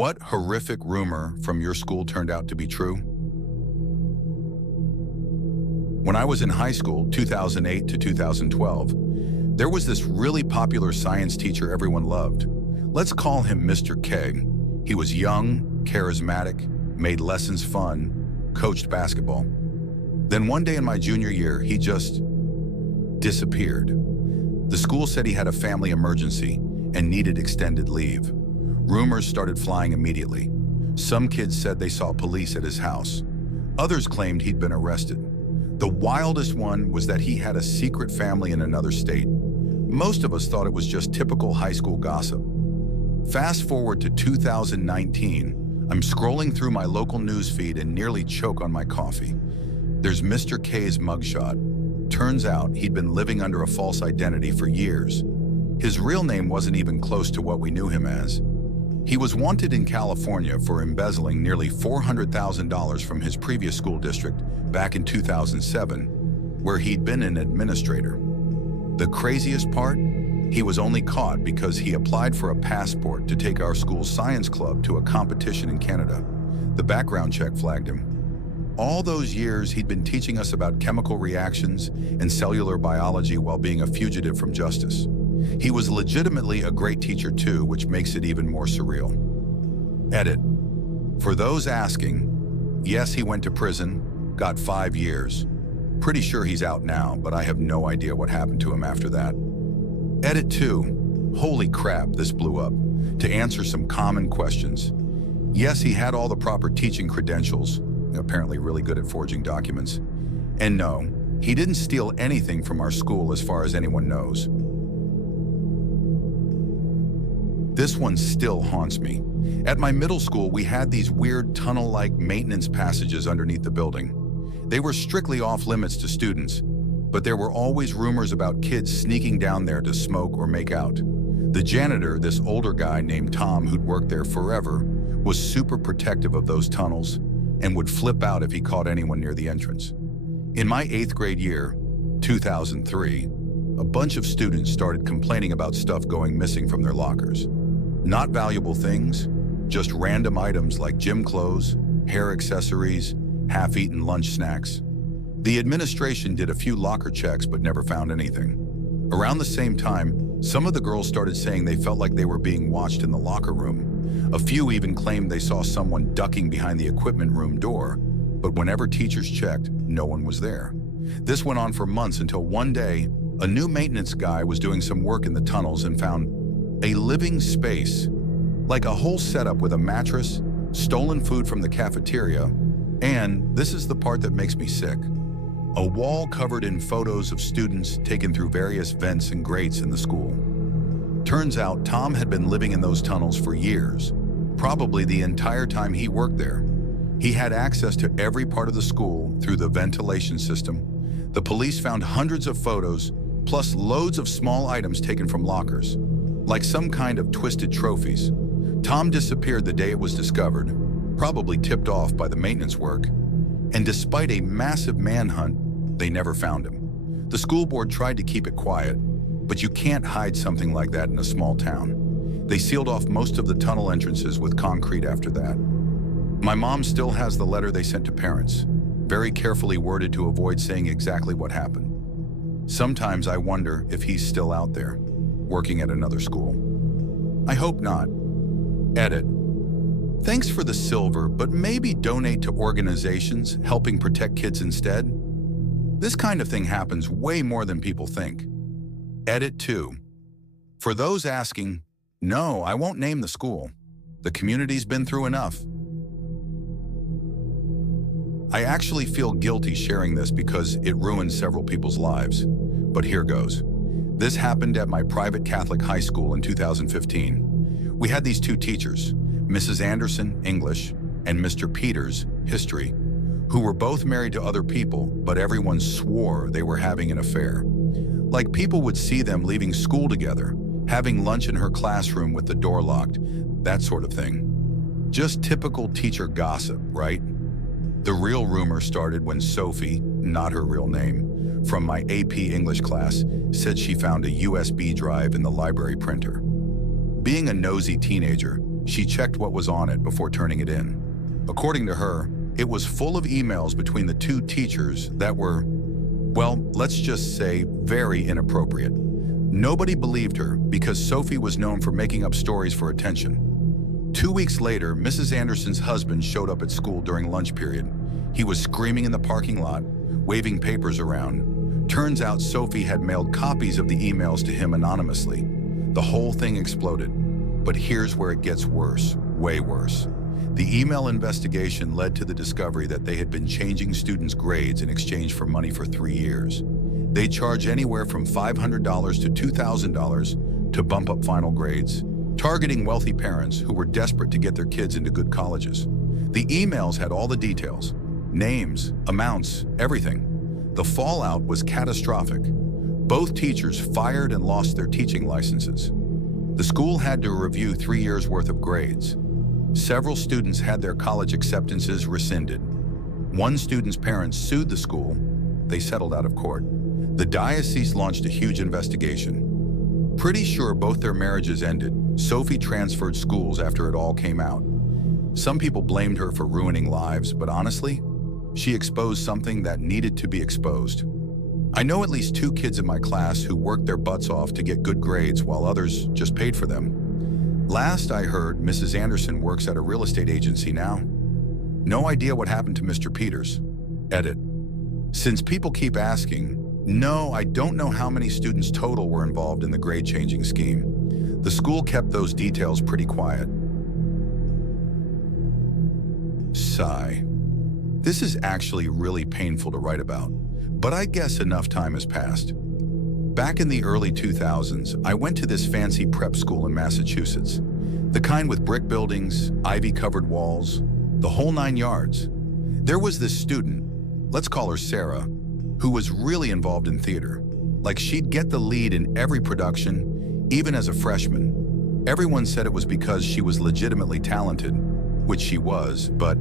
What horrific rumor from your school turned out to be true? When I was in high school, 2008 to 2012, there was this really popular science teacher everyone loved. Let's call him Mr. K. He was young, charismatic, made lessons fun, coached basketball. Then one day in my junior year, he just disappeared. The school said he had a family emergency and needed extended leave. Rumors started flying immediately. Some kids said they saw police at his house. Others claimed he'd been arrested. The wildest one was that he had a secret family in another state. Most of us thought it was just typical high school gossip. Fast forward to 2019, I'm scrolling through my local news feed and nearly choke on my coffee. There's Mr. K's mugshot. Turns out he'd been living under a false identity for years. His real name wasn't even close to what we knew him as. He was wanted in California for embezzling nearly $400,000 from his previous school district back in 2007, where he'd been an administrator. The craziest part? He was only caught because he applied for a passport to take our school's science club to a competition in Canada. The background check flagged him. All those years, he'd been teaching us about chemical reactions and cellular biology while being a fugitive from justice. He was legitimately a great teacher too, which makes it even more surreal. Edit. For those asking, yes, he went to prison, got 5 years. Pretty sure he's out now, but I have no idea what happened to him after that. Edit 2. Holy crap, this blew up. To answer some common questions. Yes, he had all the proper teaching credentials, apparently really good at forging documents. And no, he didn't steal anything from our school as far as anyone knows. This one still haunts me. At my middle school, we had these weird tunnel-like maintenance passages underneath the building. They were strictly off limits to students, but there were always rumors about kids sneaking down there to smoke or make out. The janitor, this older guy named Tom who'd worked there forever, was super protective of those tunnels and would flip out if he caught anyone near the entrance. In my 8th grade year, 2003, a bunch of students started complaining about stuff going missing from their lockers. Not valuable things, just random items like gym clothes, hair accessories, half-eaten lunch snacks. The administration did a few locker checks but never found anything. Around the same time, some of the girls started saying they felt like they were being watched in the locker room. A few even claimed they saw someone ducking behind the equipment room door, but whenever teachers checked, no one was there. This went on for months until one day, a new maintenance guy was doing some work in the tunnels and found a living space, like a whole setup with a mattress, stolen food from the cafeteria, and this is the part that makes me sick. A wall covered in photos of students taken through various vents and grates in the school. Turns out Tom had been living in those tunnels for years, probably the entire time he worked there. He had access to every part of the school through the ventilation system. The police found hundreds of photos, plus loads of small items taken from lockers, like some kind of twisted trophies. Tom disappeared the day it was discovered, probably tipped off by the maintenance work, and despite a massive manhunt, they never found him. The school board tried to keep it quiet, but you can't hide something like that in a small town. They sealed off most of the tunnel entrances with concrete after that. My mom still has the letter they sent to parents, very carefully worded to avoid saying exactly what happened. Sometimes I wonder if he's still out there, working at another school. I hope not. Edit. Thanks for the silver, but maybe donate to organizations helping protect kids instead. This kind of thing happens way more than people think. Edit 2. For those asking, no, I won't name the school. The community's been through enough. I actually feel guilty sharing this because it ruined several people's lives. But here goes. This happened at my private Catholic high school in 2015. We had these two teachers, Mrs. Anderson, English, and Mr. Peters, History, who were both married to other people, but everyone swore they were having an affair. Like people would see them leaving school together, having lunch in her classroom with the door locked, that sort of thing. Just typical teacher gossip, right? The real rumor started when Sophie, not her real name, from my AP English class, said she found a USB drive in the library printer. Being a nosy teenager, She checked what was on it before turning it in. According to her, it was full of emails between the two teachers that were, well, let's just say, very inappropriate. Nobody believed her because Sophie was known for making up stories for attention. 2 weeks later, Mrs. Anderson's husband showed up at school during lunch period. He was screaming in the parking lot, waving papers around. Turns out Sophie had mailed copies of the emails to him anonymously. The whole thing exploded. But here's where it gets worse, way worse. The email investigation led to the discovery that they had been changing students' grades in exchange for money for 3 years. They charge anywhere from $500 to $2,000 to bump up final grades, targeting wealthy parents who were desperate to get their kids into good colleges. The emails had all the details, names, amounts, everything. The fallout was catastrophic. Both teachers fired and lost their teaching licenses. The school had to review 3 years' worth of grades. Several students had their college acceptances rescinded. One student's parents sued the school. They settled out of court. The diocese launched a huge investigation. Pretty sure both their marriages ended. Sophie transferred schools after it all came out. Some people blamed her for ruining lives, but honestly, she exposed something that needed to be exposed. I know at least 2 kids in my class who worked their butts off to get good grades while others just paid for them. Last I heard, Mrs. Anderson works at a real estate agency now. No idea what happened to Mr. Peters. Edit. Since people keep asking, no, I don't know how many students total were involved in the grade-changing scheme. The school kept those details pretty quiet. Sigh. This is actually really painful to write about, but I guess enough time has passed. Back in the early 2000s, I went to this fancy prep school in Massachusetts. The kind with brick buildings, ivy-covered walls, the whole 9 yards. There was this student, let's call her Sarah, who was really involved in theater. Like she'd get the lead in every production, even as a freshman. Everyone said it was because she was legitimately talented, which she was, but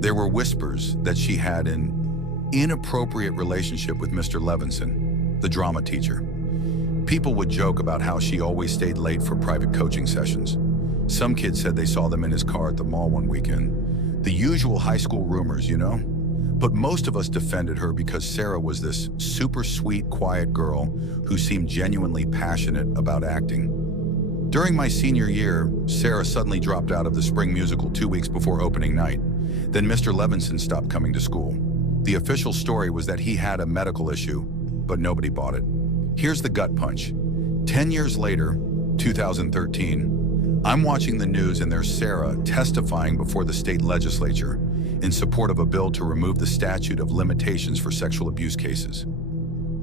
there were whispers that she had an inappropriate relationship with Mr. Levinson, the drama teacher. People would joke about how she always stayed late for private coaching sessions. Some kids said they saw them in his car at the mall one weekend. The usual high school rumors, you know? But most of us defended her because Sarah was this super sweet, quiet girl who seemed genuinely passionate about acting. During my senior year, Sarah suddenly dropped out of the spring musical 2 weeks before opening night. Then Mr. Levinson stopped coming to school. The official story was that he had a medical issue, but nobody bought it. Here's the gut punch. 10 years later, 2013, I'm watching the news and there's Sarah testifying before the state legislature in support of a bill to remove the statute of limitations for sexual abuse cases.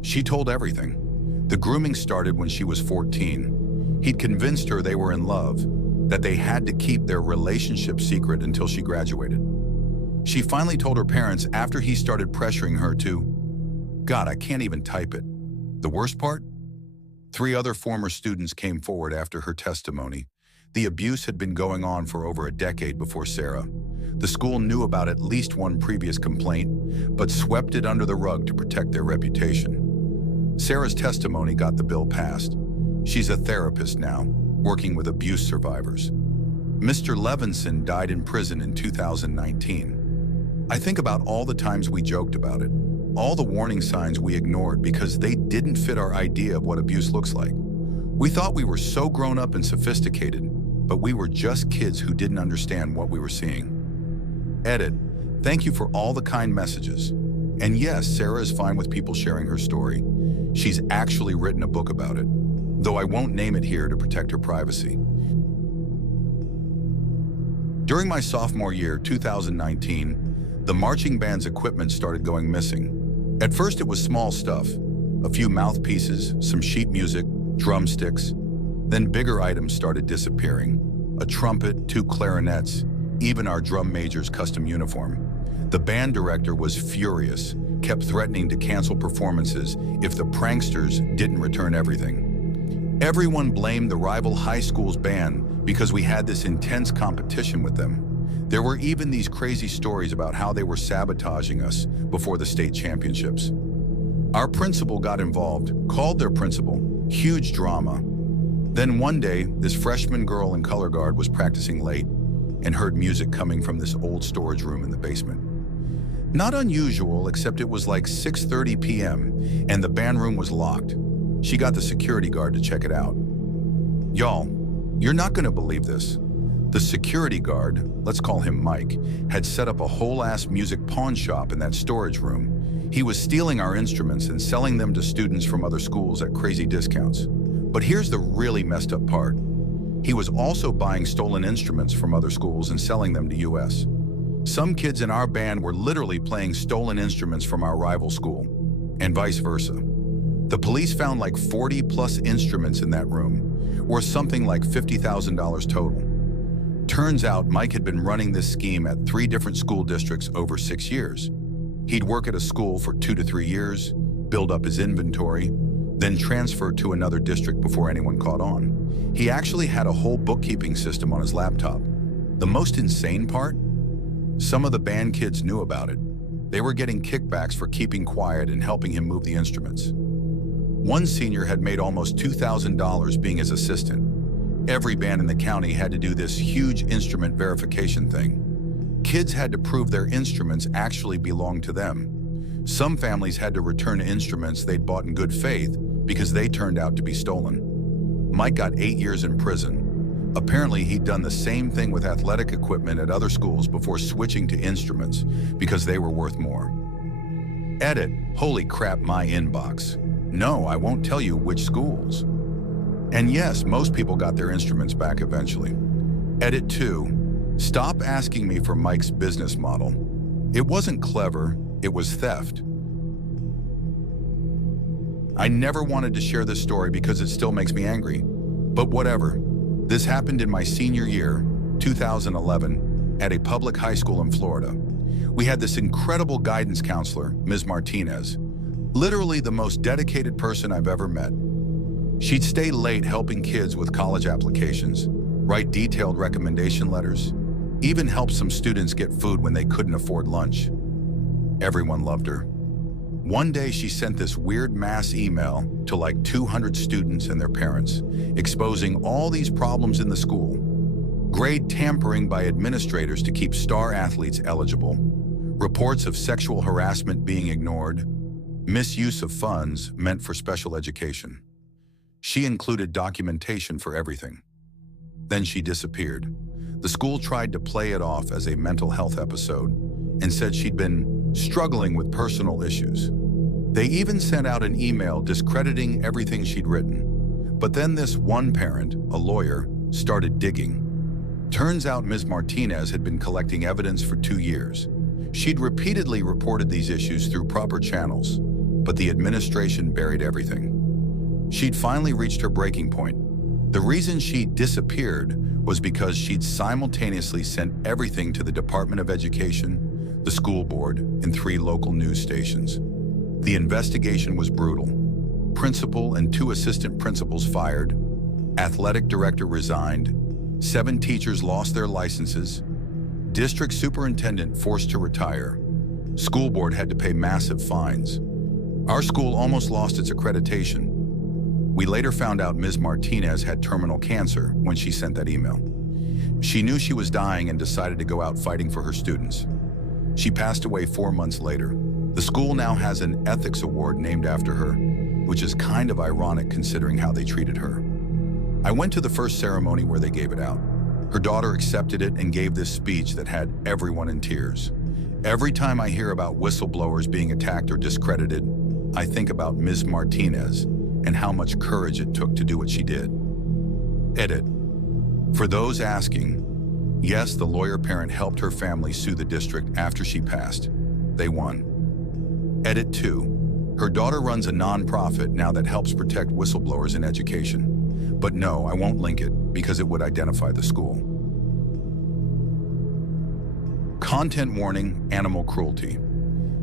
She told everything. The grooming started when she was 14. He'd convinced her they were in love, that they had to keep their relationship secret until she graduated. She finally told her parents after he started pressuring her to, God, I can't even type it. The worst part? 3 other former students came forward after her testimony. The abuse had been going on for over a decade before Sarah. The school knew about at least one previous complaint, but swept it under the rug to protect their reputation. Sarah's testimony got the bill passed. She's a therapist now, working with abuse survivors. Mr. Levinson died in prison in 2019. I think about all the times we joked about it, all the warning signs we ignored because they didn't fit our idea of what abuse looks like. We thought we were so grown up and sophisticated, but we were just kids who didn't understand what we were seeing. Edit. Thank you for all the kind messages. And yes, Sarah is fine with people sharing her story. She's actually written a book about it, though I won't name it here to protect her privacy. During my sophomore year, 2019, the marching band's equipment started going missing. At first it was small stuff, a few mouthpieces, some sheet music, drumsticks. Then bigger items started disappearing. A trumpet, 2 clarinets, even our drum major's custom uniform. The band director was furious, kept threatening to cancel performances if the pranksters didn't return everything. Everyone blamed the rival high school's band because we had this intense competition with them. There were even these crazy stories about how they were sabotaging us before the state championships. Our principal got involved, called their principal, huge drama. Then one day, this freshman girl in color guard was practicing late and heard music coming from this old storage room in the basement. Not unusual, except it was like 6:30 p.m. and the band room was locked. She got the security guard to check it out. Y'all, you're not gonna believe this. The security guard, let's call him Mike, had set up a whole-ass music pawn shop in that storage room. He was stealing our instruments and selling them to students from other schools at crazy discounts. But here's the really messed up part. He was also buying stolen instruments from other schools and selling them to US. Some kids in our band were literally playing stolen instruments from our rival school, and vice versa. The police found like 40+ instruments in that room, worth something like $50,000 total. Turns out Mike had been running this scheme at 3 different school districts over 6 years. He'd work at a school for 2 to 3 years, build up his inventory, then transfer to another district before anyone caught on. He actually had a whole bookkeeping system on his laptop. The most insane part? Some of the band kids knew about it. They were getting kickbacks for keeping quiet and helping him move the instruments. One senior had made almost $2,000 being his assistant. Every band in the county had to do this huge instrument verification thing. Kids had to prove their instruments actually belonged to them. Some families had to return instruments they'd bought in good faith because they turned out to be stolen. Mike got 8 years in prison. Apparently, he'd done the same thing with athletic equipment at other schools before switching to instruments because they were worth more. Edit, holy crap, my inbox. No, I won't tell you which schools. And yes, most people got their instruments back eventually. Edit 2, stop asking me for Mike's business model. It wasn't clever, it was theft. I never wanted to share this story because it still makes me angry. But whatever. This happened in my senior year, 2011, at a public high school in Florida. We had this incredible guidance counselor, Ms. Martinez, literally the most dedicated person I've ever met. She'd stay late helping kids with college applications, write detailed recommendation letters, even help some students get food when they couldn't afford lunch. Everyone loved her. One day she sent this weird mass email to like 200 students and their parents, exposing all these problems in the school. Grade tampering by administrators to keep star athletes eligible, reports of sexual harassment being ignored, misuse of funds meant for special education. She included documentation for everything. Then she disappeared. The school tried to play it off as a mental health episode and said she'd been struggling with personal issues. They even sent out an email discrediting everything she'd written. But then this one parent, a lawyer, started digging. Turns out Ms. Martinez had been collecting evidence for 2 years. She'd repeatedly reported these issues through proper channels, but the administration buried everything. She'd finally reached her breaking point. The reason she disappeared was because she'd simultaneously sent everything to the Department of Education, the school board, and 3 local news stations. The investigation was brutal. Principal and 2 assistant principals fired, athletic director resigned, 7 teachers lost their licenses, district superintendent forced to retire, school board had to pay massive fines. Our school almost lost its accreditation. We later found out Ms. Martinez had terminal cancer when she sent that email. She knew she was dying and decided to go out fighting for her students. She passed away 4 months later. The school now has an ethics award named after her, which is kind of ironic considering how they treated her. I went to the first ceremony where they gave it out. Her daughter accepted it and gave this speech that had everyone in tears. Every time I hear about whistleblowers being attacked or discredited, I think about Ms. Martinez and how much courage it took to do what she did. Edit. For those asking, yes, the lawyer parent helped her family sue the district after she passed. They won. Edit 2. Her daughter runs a nonprofit now that helps protect whistleblowers in education. But no, I won't link it because it would identify the school. Content warning, animal cruelty.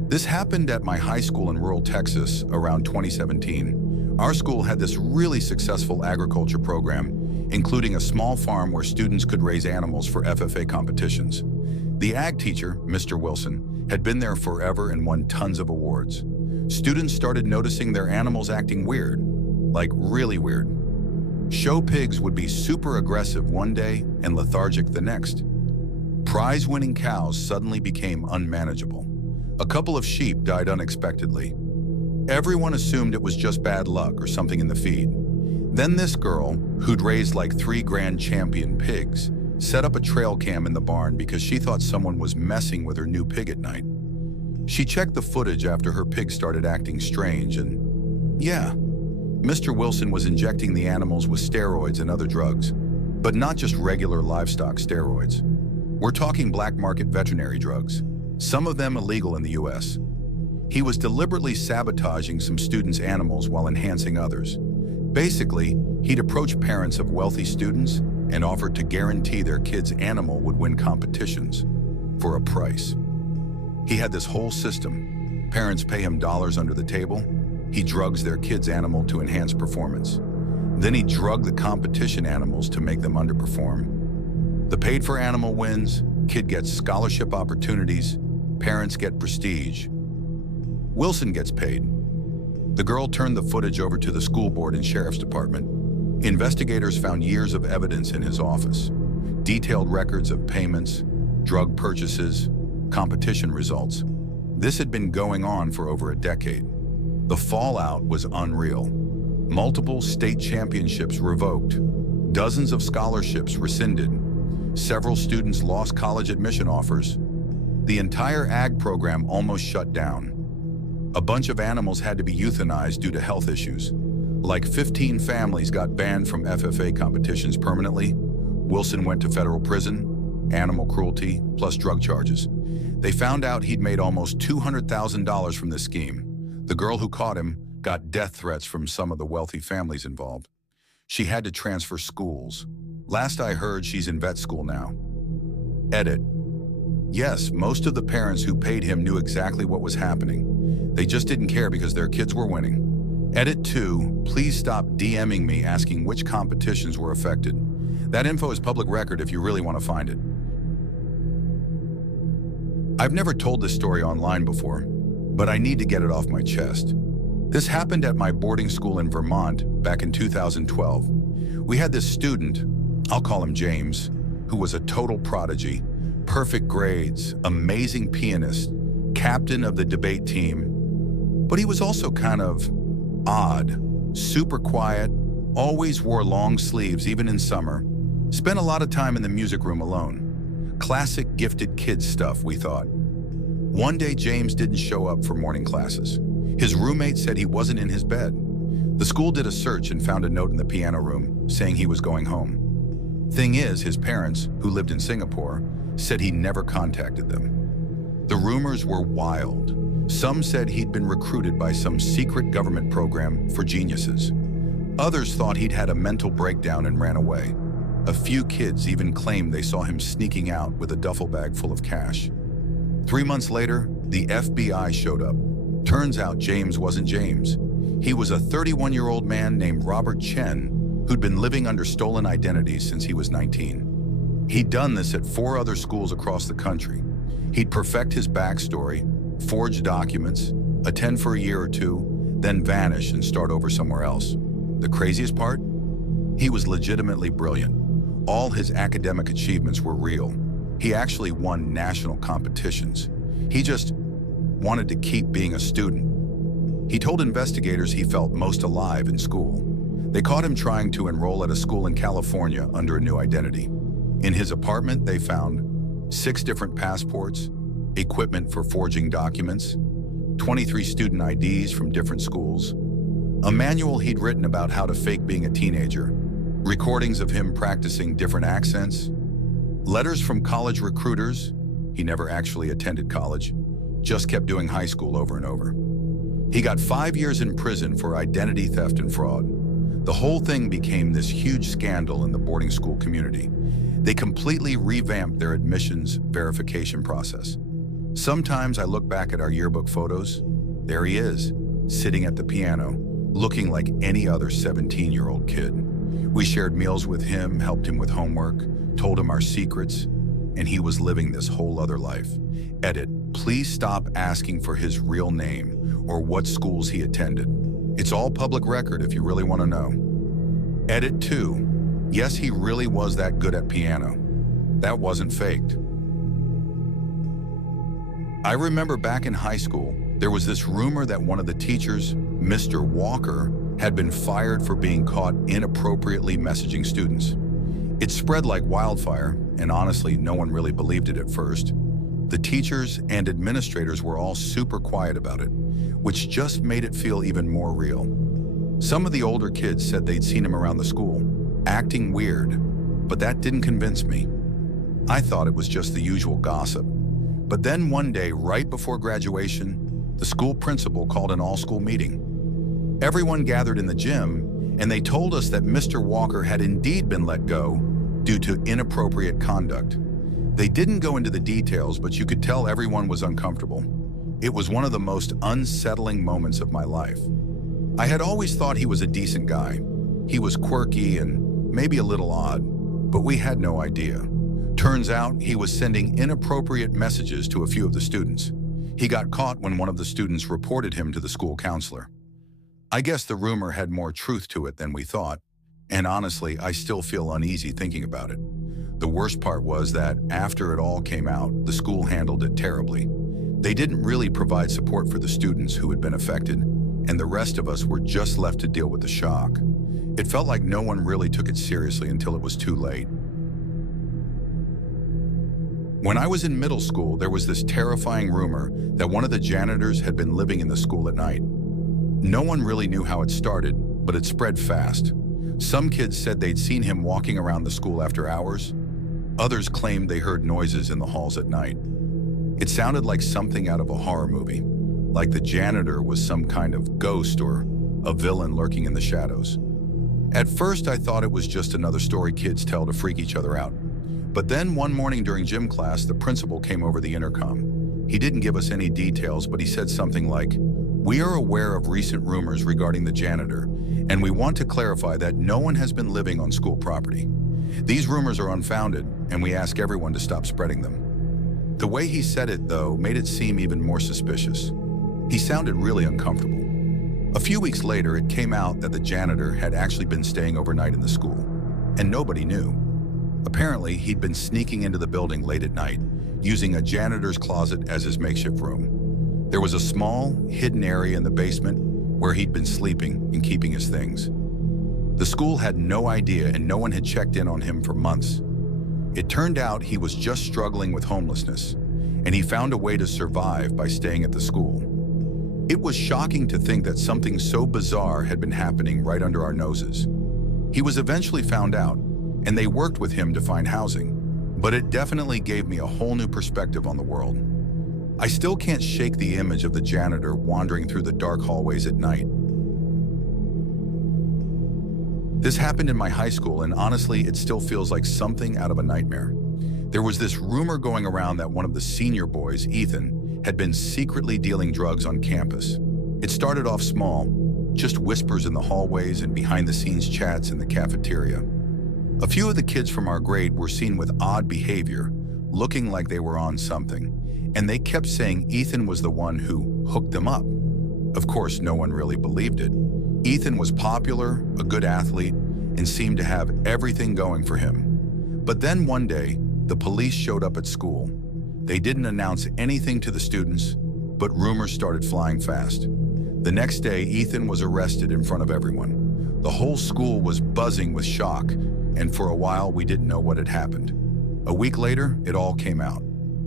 This happened at my high school in rural Texas around 2017. Our school had this really successful agriculture program, including a small farm where students could raise animals for FFA competitions. The ag teacher, Mr. Wilson, had been there forever and won tons of awards. Students started noticing their animals acting weird, like really weird. Show pigs would be super aggressive one day and lethargic the next. Prize-winning cows suddenly became unmanageable. A couple of sheep died unexpectedly. Everyone assumed it was just bad luck or something in the feed. Then this girl, who'd raised like 3 grand champion pigs, set up a trail cam in the barn because she thought someone was messing with her new pig at night. She checked the footage after her pig started acting strange and, yeah, Mr. Wilson was injecting the animals with steroids and other drugs, but not just regular livestock steroids. We're talking black market veterinary drugs, some of them illegal in the US. He was deliberately sabotaging some students' animals while enhancing others. Basically, he'd approach parents of wealthy students and offered to guarantee their kid's animal would win competitions for a price. He had this whole system. Parents pay him dollars under the table. He drugs their kid's animal to enhance performance. Then he drugged the competition animals to make them underperform. The paid-for animal wins, kid gets scholarship opportunities, parents get prestige. Wilson gets paid. The girl turned the footage over to the school board and sheriff's department. Investigators found years of evidence in his office, detailed records of payments, drug purchases, competition results. This had been going on for over a decade. The fallout was unreal. Multiple state championships revoked, dozens of scholarships rescinded, several students lost college admission offers. The entire ag program almost shut down. A bunch of animals had to be euthanized due to health issues. Like 15 families got banned from FFA competitions permanently. Wilson went to federal prison, animal cruelty, plus drug charges. They found out he'd made almost $200,000 from this scheme. The girl who caught him got death threats from some of the wealthy families involved. She had to transfer schools. Last I heard, she's in vet school now. Edit. Yes, most of the parents who paid him knew exactly what was happening. They just didn't care because their kids were winning. Edit 2, please stop DMing me asking which competitions were affected. That info is public record if you really want to find it. I've never told this story online before, but I need to get it off my chest. This happened at my boarding school in Vermont back in 2012. We had this student, I'll call him James, who was a total prodigy, perfect grades, amazing pianist, captain of the debate team. But he was also kind of odd, super quiet, always wore long sleeves even in summer, spent a lot of time in the music room alone. Classic gifted kid stuff, we thought. One day, James didn't show up for morning classes. His roommate said he wasn't in his bed. The school did a search and found a note in the piano room saying he was going home. Thing is, his parents, who lived in Singapore, said he never contacted them. The rumors were wild. Some said he'd been recruited by some secret government program for geniuses. Others thought he'd had a mental breakdown and ran away. A few kids even claimed they saw him sneaking out with a duffel bag full of cash. 3 months later, the FBI showed up. Turns out James wasn't James. He was a 31-year-old man named Robert Chen who'd been living under stolen identities since he was 19. He'd done this at 4 other schools across the country. He'd perfect his backstory, forge documents, attend for a year or 2, then vanish and start over somewhere else. The craziest part? He was legitimately brilliant. All his academic achievements were real. He actually won national competitions. He just wanted to keep being a student. He told investigators he felt most alive in school. They caught him trying to enroll at a school in California under a new identity. In his apartment, they found 6 different passports, equipment for forging documents, 23 student IDs from different schools, a manual he'd written about how to fake being a teenager, recordings of him practicing different accents, letters from college recruiters. He never actually attended college, just kept doing high school over and over. He got 5 years in prison for identity theft and fraud. The whole thing became this huge scandal in the boarding school community. They completely revamped their admissions verification process. Sometimes I look back at our yearbook photos. There he is, sitting at the piano, looking like any other 17-year-old kid. We shared meals with him, helped him with homework, told him our secrets, and he was living this whole other life. Edit, please stop asking for his real name or what schools he attended. It's all public record if you really want to know. Edit 2. Yes, he really was that good at piano. That wasn't faked. I remember back in high school, there was this rumor that one of the teachers, Mr. Walker, had been fired for being caught inappropriately messaging students. It spread like wildfire, and honestly, no one really believed it at first. The teachers and administrators were all super quiet about it, which just made it feel even more real. Some of the older kids said they'd seen him around the school, acting weird, but that didn't convince me. I thought it was just the usual gossip. But then one day, right before graduation, the school principal called an all-school meeting. Everyone gathered in the gym, and they told us that Mr. Walker had indeed been let go due to inappropriate conduct. They didn't go into the details, but you could tell everyone was uncomfortable. It was one of the most unsettling moments of my life. I had always thought he was a decent guy. He was quirky and maybe a little odd, but we had no idea. Turns out he was sending inappropriate messages to a few of the students. He got caught when one of the students reported him to the school counselor. I guess the rumor had more truth to it than we thought, and honestly, I still feel uneasy thinking about it. The worst part was that after it all came out, the school handled it terribly. They didn't really provide support for the students who had been affected, and the rest of us were just left to deal with the shock. It felt like no one really took it seriously until it was too late. When I was in middle school, there was this terrifying rumor that one of the janitors had been living in the school at night. No one really knew how it started, but it spread fast. Some kids said they'd seen him walking around the school after hours. Others claimed they heard noises in the halls at night. It sounded like something out of a horror movie, like the janitor was some kind of ghost or a villain lurking in the shadows. At first, I thought it was just another story kids tell to freak each other out. But then one morning during gym class, the principal came over the intercom. He didn't give us any details, but he said something like, "We are aware of recent rumors regarding the janitor, and we want to clarify that no one has been living on school property. These rumors are unfounded, and we ask everyone to stop spreading them." The way he said it, though, made it seem even more suspicious. He sounded really uncomfortable. A few weeks later, it came out that the janitor had actually been staying overnight in the school, and nobody knew. Apparently, he'd been sneaking into the building late at night, using a janitor's closet as his makeshift room. There was a small, hidden area in the basement where he'd been sleeping and keeping his things. The school had no idea, and no one had checked in on him for months. It turned out he was just struggling with homelessness, and he found a way to survive by staying at the school. It was shocking to think that something so bizarre had been happening right under our noses. He was eventually found out, and they worked with him to find housing, but it definitely gave me a whole new perspective on the world. I still can't shake the image of the janitor wandering through the dark hallways at night. This happened in my high school, and honestly, it still feels like something out of a nightmare. There was this rumor going around that one of the senior boys, Ethan, had been secretly dealing drugs on campus. It started off small, just whispers in the hallways and behind-the-scenes chats in the cafeteria. A few of the kids from our grade were seen with odd behavior, looking like they were on something, and they kept saying Ethan was the one who hooked them up. Of course, no one really believed it. Ethan was popular, a good athlete, and seemed to have everything going for him. But then one day, the police showed up at school. They didn't announce anything to the students, but rumors started flying fast. The next day, Ethan was arrested in front of everyone. The whole school was buzzing with shock, and for a while we didn't know what had happened. A week later, it all came out.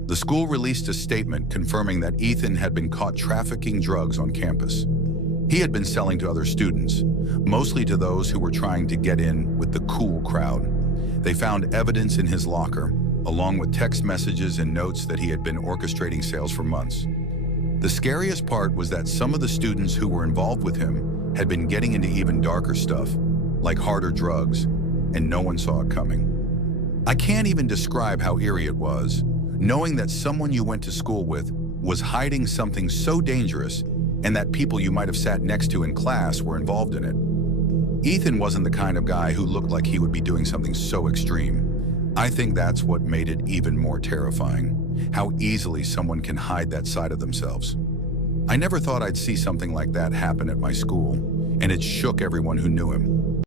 The school released a statement confirming that Ethan had been caught trafficking drugs on campus. He had been selling to other students, mostly to those who were trying to get in with the cool crowd. They found evidence in his locker, along with text messages and notes that he had been orchestrating sales for months. The scariest part was that some of the students who were involved with him had been getting into even darker stuff, like harder drugs, and no one saw it coming. I can't even describe how eerie it was, knowing that someone you went to school with was hiding something so dangerous, and that people you might have sat next to in class were involved in it. Ethan wasn't the kind of guy who looked like he would be doing something so extreme. I think that's what made it even more terrifying, how easily someone can hide that side of themselves. I never thought I'd see something like that happen at my school, and it shook everyone who knew him.